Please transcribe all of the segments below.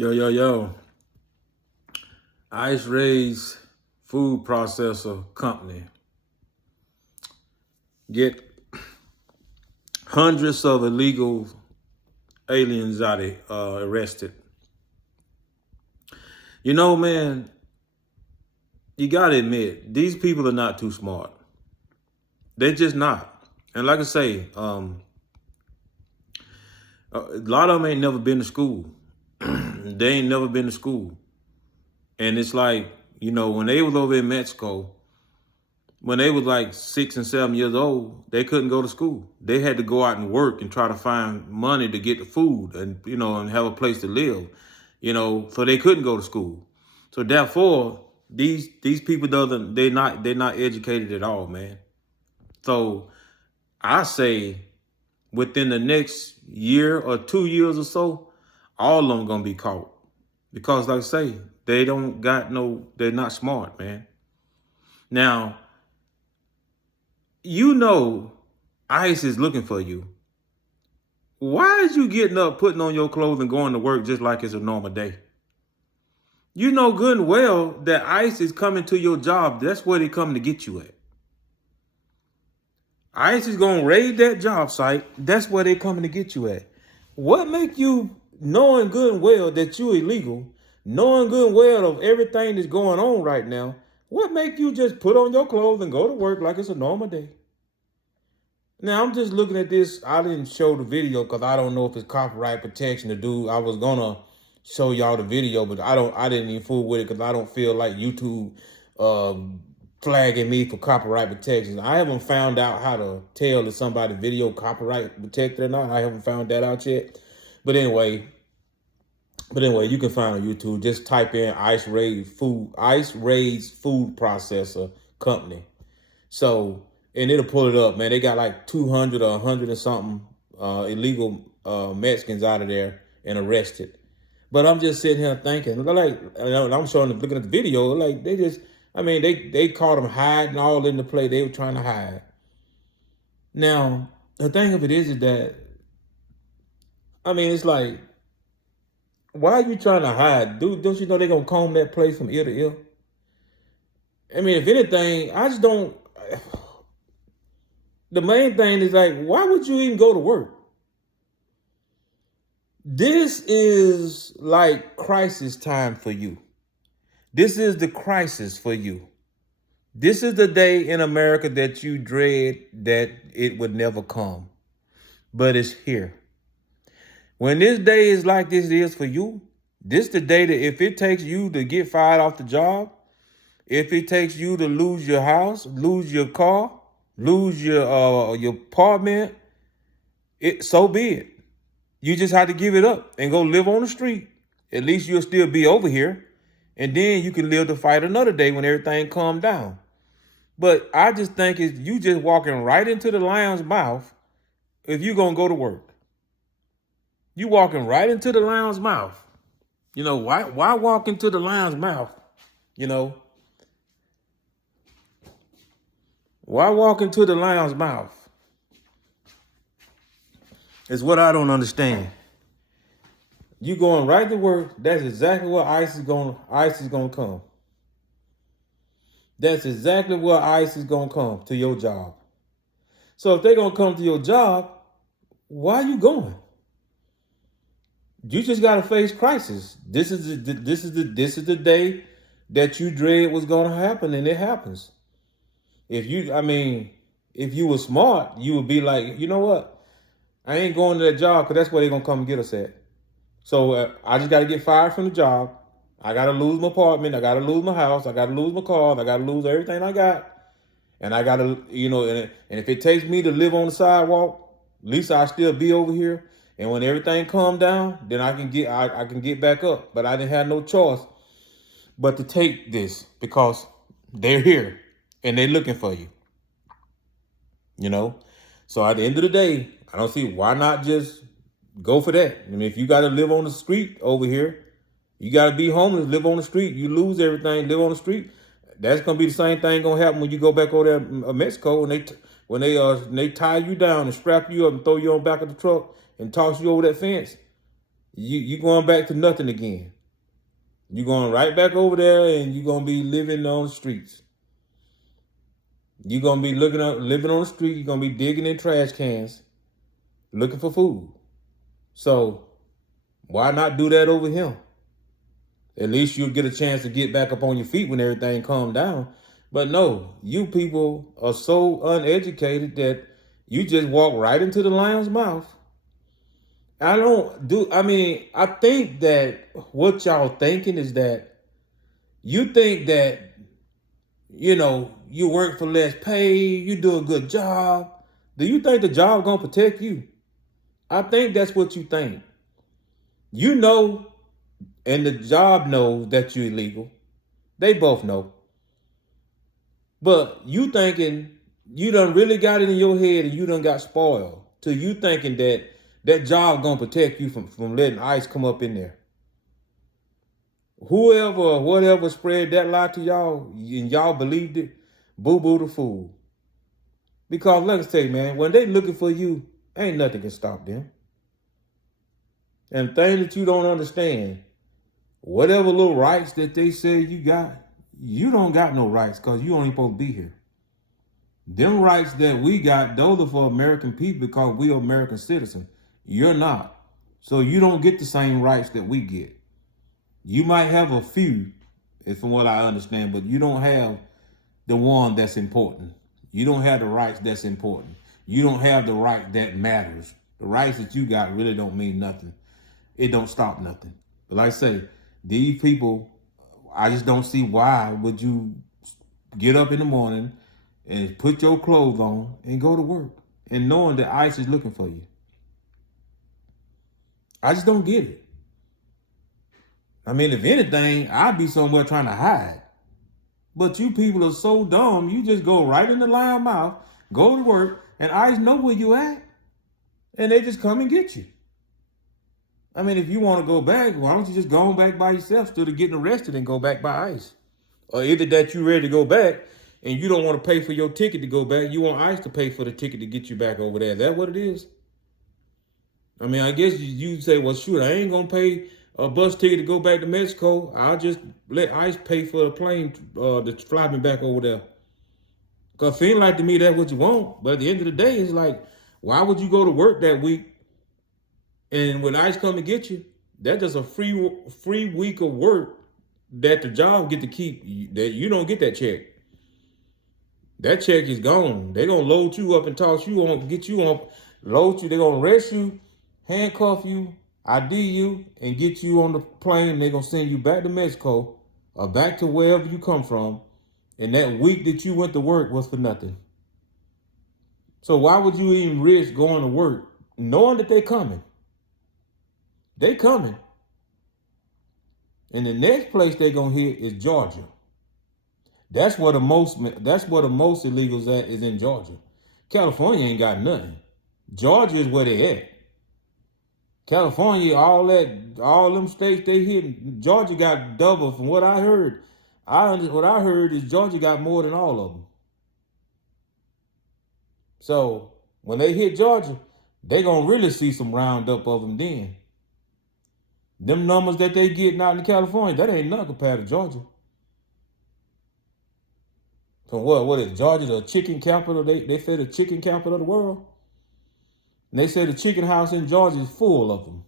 Yo, yo, yo. Ice Rays Food Processor Company get hundreds of illegal aliens out of arrested. You know, man, you gotta admit, these people are not too smart. They're just not. And like I say, a lot of them ain't never been to school. They ain't never been to school. And it's like, when they was over in Mexico, when they was like 6 and 7 years old, they couldn't go to school. They had to go out and work and try to find money to get the food and, and have a place to live, so they couldn't go to school. So therefore, these people they're not educated at all, man. So I say within the next year or 2 years or so, all of them gonna be caught. Because like I say, they're not smart, man. Now, ICE is looking for you. Why is you getting up, putting on your clothes and going to work just like it's a normal day? You know good and well that ICE is coming to your job. That's where they come to get you at. ICE is going to raid that job site. That's where they coming to get you at. What make you, knowing good and well that you're illegal, knowing good and well of everything that's going on right now, what make you just put on your clothes and go to work like it's a normal day? Now, I'm just looking at this. I didn't show the video because I don't know if it's copyright protection to do. I was going to show y'all the video, but I didn't even fool with it because I don't feel like YouTube flagging me for copyright protection. I haven't found out how to tell if somebody video copyright protected or not. I haven't found that out yet. But anyway, you can find on YouTube. Just type in Ice Rays Food Processor Company. So, and it'll pull it up, man. They got like 200 or 100 and something illegal Mexicans out of there and arrested. But I'm just sitting here thinking, I'm showing them, looking at the video, like they caught them hiding all in the play. They were trying to hide. Now, the thing of it is that, it's like, why are you trying to hide? Dude, don't you know they're going to comb that place from ear to ear? If anything, I just don't... The main thing is like, why would you even go to work? This is like crisis time for you. This is the crisis for you. This is the day in America that you dread that it would never come. But it's here. When this day is like this is for you, this is the day that if it takes you to get fired off the job, if it takes you to lose your house, lose your car, lose your apartment, so be it. You just have to give it up and go live on the street. At least you'll still be over here. And then you can live to fight another day when everything calms down. But I just think you just walking right into the lion's mouth if you're going to go to work. You walking right into the lion's mouth. Why walk into the lion's mouth? Why walk into the lion's mouth? It's what I don't understand. You going right to work. That's exactly where ICE is going to come. That's exactly where ICE is going to come, to your job. So if they're going to come to your job, why are you going? You just got to face crisis. This is the day that you dread was going to happen, and it happens. If you were smart, you would be like, you know what? I ain't going to that job because that's where they're going to come and get us at. So I just got to get fired from the job. I got to lose my apartment. I got to lose my house. I got to lose my car. I got to lose everything I got. And I got to, and if it takes me to live on the sidewalk, at least I'll still be over here. And when everything calms down, then I can get back up. But I didn't have no choice but to take this because they're here and they're looking for you. So at the end of the day, I don't see why not just go for that. If you got to live on the street over here, you got to be homeless, live on the street. You lose everything, live on the street. That's going to be the same thing going to happen when you go back over there to Mexico and they tie you down and strap you up and throw you on the back of the truck and toss you over that fence. You going back to nothing again. You going right back over there, and you gonna be living on the streets. You gonna be living on the street. You're gonna be digging in trash cans, looking for food. So why not do that over here? At least you'll get a chance to get back up on your feet when everything calms down. But no, you people are so uneducated that you just walk right into the lion's mouth. I think that what y'all thinking is that you think that, you work for less pay, you do a good job. Do you think the job gonna protect you? I think that's what you think. You know, and the job knows that you're illegal. They both know. But you thinking you done really got it in your head and you done got spoiled. To you thinking that that job gonna protect you from letting ICE come up in there. Whoever or whatever spread that lie to y'all and y'all believed it, boo-boo the fool. Because let us tell you, man, when they looking for you, ain't nothing can stop them. And things that you don't understand, whatever little rights that they say you got, you don't got no rights because you ain't supposed to be here. Them rights that we got, those are for American people because we are American citizens. You're not. So you don't get the same rights that we get. You might have a few, from what I understand, but you don't have the one that's important. You don't have the rights that's important. You don't have the right that matters. The rights that you got really don't mean nothing. It don't stop nothing. But like I say, these people, I just don't see why would you get up in the morning and put your clothes on and go to work and knowing that ICE is looking for you. I just don't get it. I mean, if anything, I'd be somewhere trying to hide. But you people are so dumb, you just go right in the lion mouth, go to work, and ICE know where you at. And they just come and get you. I mean, if you want to go back, why don't you just go on back by yourself instead of getting arrested and go back by ICE? Or either that you ready to go back and you don't want to pay for your ticket to go back. You want ICE to pay for the ticket to get you back over there. Is that what it is? I mean, I guess you say, well, shoot, I ain't going to pay a bus ticket to go back to Mexico. I'll just let ICE pay for the plane to fly me back over there. Because it seems like to me that's what you want. But at the end of the day, it's like, why would you go to work that week? And when ICE come to get you, that's just a free week of work that the job get to keep. That you don't get that check. That check is gone. They're gonna load you up and toss you on, get you on, load you. They're gonna arrest you, handcuff you, ID you, and get you on the plane. They're gonna send you back to Mexico or back to wherever you come from. And that week that you went to work was for nothing. So why would you even risk going to work knowing that they're coming? They coming. And the next place they gonna hit is Georgia. That's where the most illegals at is in Georgia. California ain't got nothing. Georgia is where they at. California, all them states they hit. Georgia got double from what I heard. What I heard is Georgia got more than all of them. So when they hit Georgia, they gonna really see some roundup of them then. Them numbers that they getting out in California, that ain't nothing compared to Georgia. So what is Georgia, the chicken capital? They say the chicken capital of the world. And they say the chicken house in Georgia is full of them.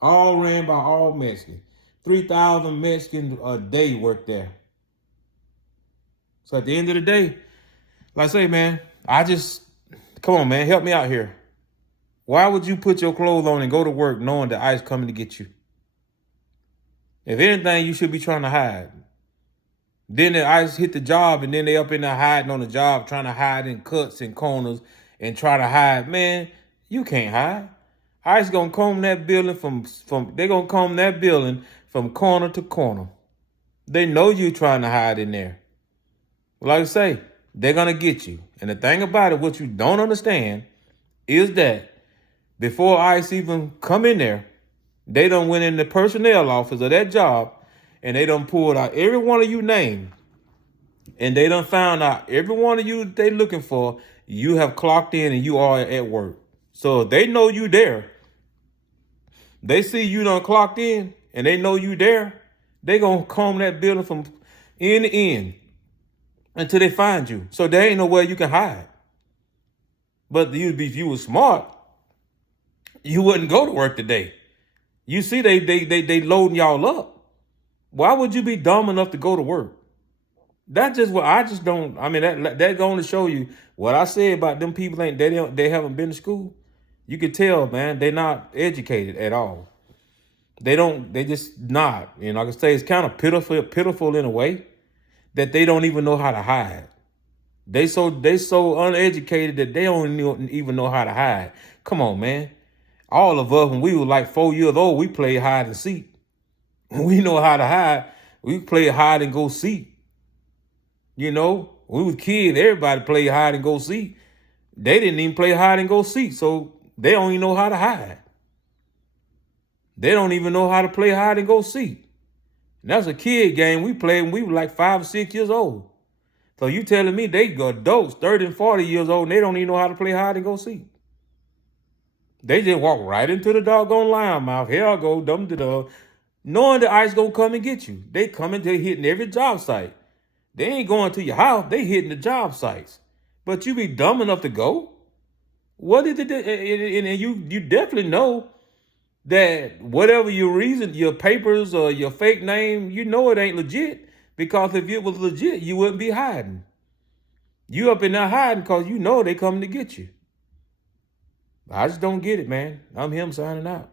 All ran by all Mexicans. 3,000 Mexicans a day work there. So at the end of the day, like I say, man, come on, man, help me out here. Why would you put your clothes on and go to work knowing that ICE coming to get you? If anything, you should be trying to hide. Then the ICE hit the job and then they up in there hiding on the job, trying to hide in cuts and corners and try to hide. Man, you can't hide. ICE gonna comb that building from corner to corner. They know you trying to hide in there. Like I say, they're gonna get you. And the thing about it, what you don't understand is that before ICE even come in there, they done went in the personnel office of that job and they done pulled out every one of you names. And they done found out every one of you that they looking for, you have clocked in and you are at work. So if they know you there, They see you done clocked in and they know you there. They gonna comb that building from end to end until they find you. So there ain't nowhere you can hide. But if you was smart, you wouldn't go to work today. You see, they loading y'all up. Why would you be dumb enough to go to work? That's just what I just don't. I mean, that going to show you what I said about them people they haven't been to school. You could tell, man, they're not educated at all. They just not. You know, I can say it's kind of pitiful in a way that they don't even know how to hide. They so uneducated that they don't even know how to hide. Come on, man. All of us, when we were like 4 years old, we played hide and seek. We know how to hide. We played hide and go seek. You know, when we was kids, everybody played hide and go seek. They didn't even play hide and go seek, so they don't even know how to hide. They don't even know how to play hide and go seek. And that's a kid game we played when we were like 5 or 6 years old. So you telling me they go adults, 30 and 40 years old, and they don't even know how to play hide and go seek. They just walk right into the doggone lion mouth. Here I go, knowing the ICE gonna come and get you. They coming, they hitting every job site. They ain't going to your house, they hitting the job sites. But you be dumb enough to go? What did it do? And you definitely know that whatever your reason, your papers or your fake name, you know it ain't legit. Because if it was legit, you wouldn't be hiding. You up in there hiding because you know they coming to get you. I just don't get it, man. I'm him signing out.